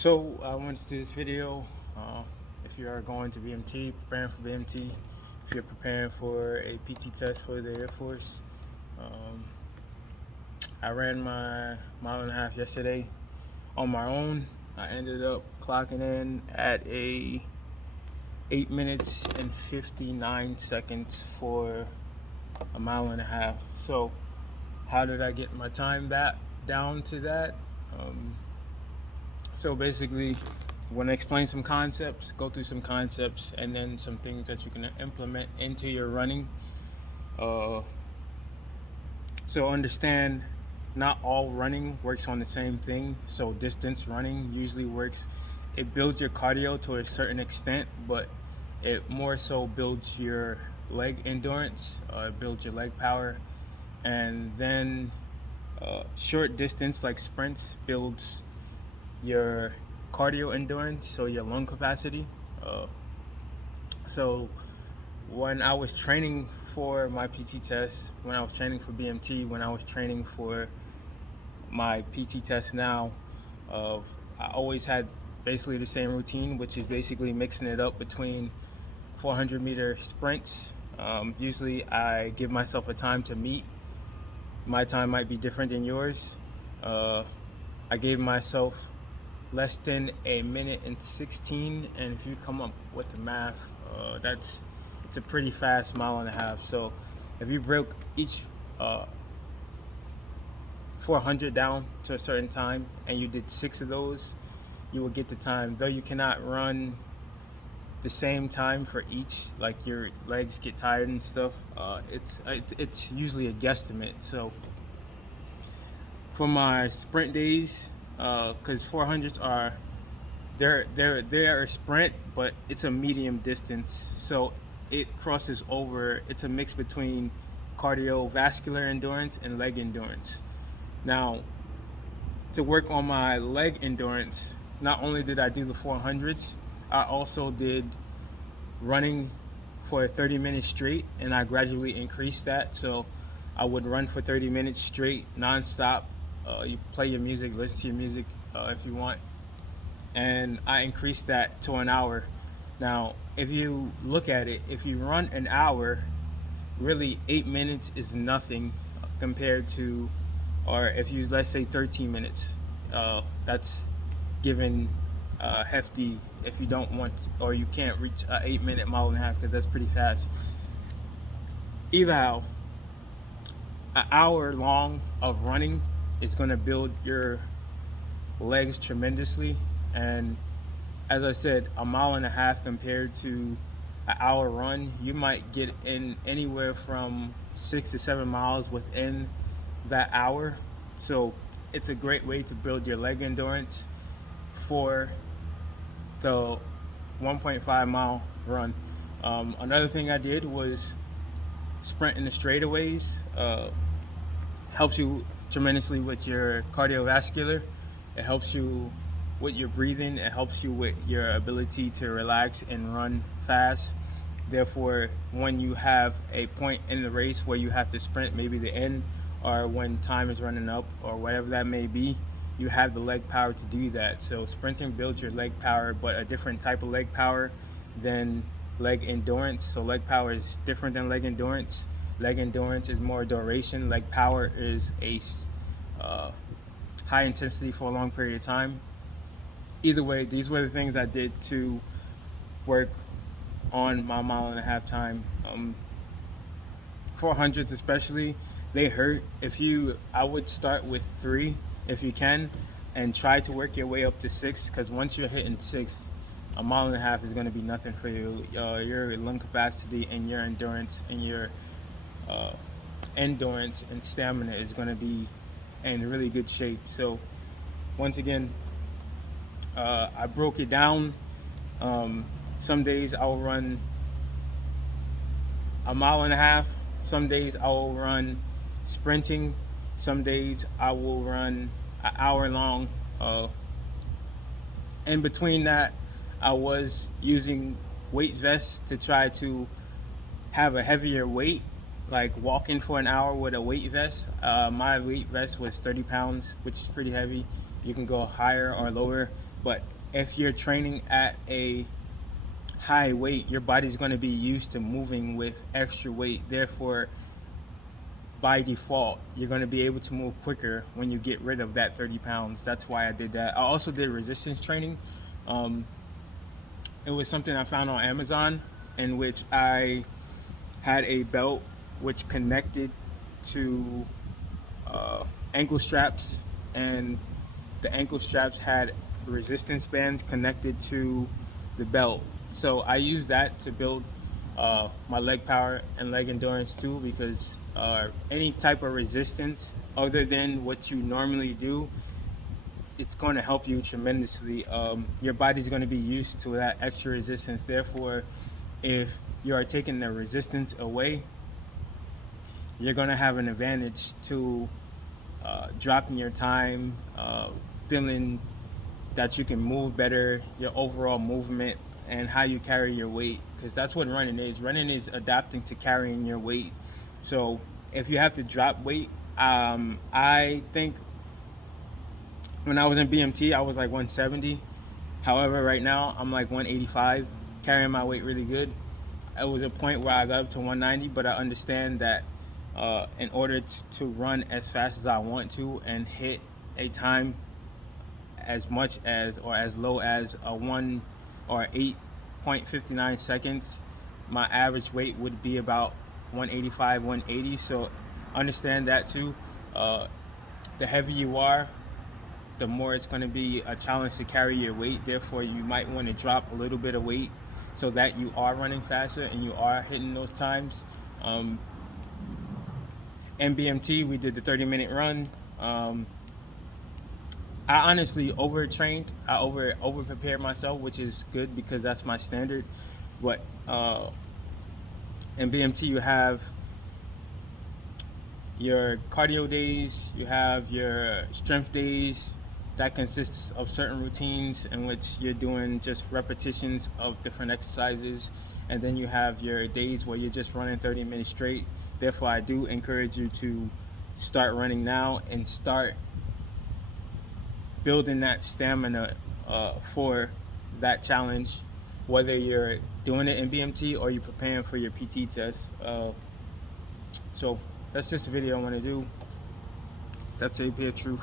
So I went to this video. If you are going to BMT, preparing for BMT, if you're preparing for a PT test for the Air Force, um, I ran my mile and a half yesterday on my own. I ended up clocking in at a 8 minutes and 59 seconds for a mile and a half. So how did I get my time back down to that? Um, So basically, I want to explain some concepts, go through some concepts, and then some things that you can implement into your running. Uh, so understand, not all running works on the same thing. So distance running usually works. It builds your cardio to a certain extent, but it more so builds your leg endurance, builds your leg power, and then short distance like sprints builds your cardio endurance, so your lung capacity. Uh, so when I was training for my PT test, when I was training for BMT, when I was training for my PT test now, I always had basically the same routine, which is basically mixing it up between 400-meter sprints. Usually I give myself a time to meet. My time might be different than yours. I gave myself less than a minute and 16, and if you come up with the math, it's a pretty fast mile and a half. So if you broke each 400 down to a certain time and you did 6 of those, you will get the time. Though you cannot run the same time for each, like your legs get tired and stuff. It's usually a guesstimate. So for my sprint days, because 400s are they're a sprint, but it's a medium distance, so it crosses over. It's a mix between cardiovascular endurance and leg endurance. Now, to work on my leg endurance, not only did I do the 400s, I also did running for 30 minutes straight, and I gradually increased that. So I would run for 30 minutes straight, nonstop. You play your music, listen to your music if you want, and I increased that to an hour. Now, if you look at it, if you run an hour, really 8 minutes is nothing compared to, or if you, let's say, 13 minutes, that's given hefty if you don't want, or you can't reach an 8 minute mile and a half, because that's pretty fast. Either how, an hour long of running is going to build your legs tremendously. And as I said, a mile and a half compared to an hour run, you might get in anywhere from 6 to 7 miles within that hour. So it's a great way to build your leg endurance for the 1.5 mile run. Another thing I did was sprint in the straightaways. Helps you tremendously with your cardiovascular. It helps you with your breathing. It helps you with your ability to relax and run fast. Therefore, when you have a point in the race where you have to sprint, maybe the end, or when time is running up, or whatever that may be, you have the leg power to do that. So sprinting builds your leg power, but a different type of leg power than leg endurance. So leg power is different than leg endurance. Leg endurance is more duration. Leg power is a high intensity for a long period of time. Either way, these were the things I did to work on my mile and a half time. 400s especially, they hurt. I would start with 3 if you can, and try to work your way up to 6, because once you're hitting 6, a mile and a half is going to be nothing for you. Your lung capacity and your endurance and your endurance and stamina is going to be in really good shape. So once again, I broke it down. Some days I will run a mile and a half. Some days I will run sprinting. Some days I will run an hour long. In between that, I was using weight vests to try to have a heavier weight, like walking for an hour with a weight vest. My weight vest was 30 pounds, which is pretty heavy. You can go higher or lower. But if you're training at a high weight, your body's going to be used to moving with extra weight. Therefore, by default, you're going to be able to move quicker when you get rid of that 30 pounds. That's why I did that. I also did resistance training. Um, it was something I found on Amazon, in which I had a belt which connected to ankle straps, and the ankle straps had resistance bands connected to the belt. So I used that to build my leg power and leg endurance too, because any type of resistance other than what you normally do, it's going to help you tremendously. Your body's going to be used to that extra resistance. Therefore, if you are taking the resistance away, you're going to have an advantage to dropping your time, feeling that you can move better, your overall movement, and how you carry your weight. Because that's what running is. Running is adapting to carrying your weight. So if you have to drop weight, I think when I was in BMT, I was like 170. However, right now I'm like 185, carrying my weight really good. It was a point where I got up to 190, but I understand that in order to run as fast as I want to and hit a time as much as or as low as a 1 or 8.59 seconds, my average weight would be about 185, 180. So understand that too. The heavier you are, the more it's going to be a challenge to carry your weight. Therefore, you might want to drop a little bit of weight so that you are running faster and you are hitting those times. In BMT, we did the 30-minute run. I honestly overtrained. I over prepared myself, which is good because that's my standard. But in BMT, you have your cardio days, you have your strength days. That consists of certain routines in which you're doing just repetitions of different exercises, and then you have your days where you're just running 30 minutes straight. Therefore, I do encourage you to start running now and start building that stamina for that challenge, whether you're doing it in BMT or you're preparing for your PT test. So that's just the video I want to do. That's a bit of truth.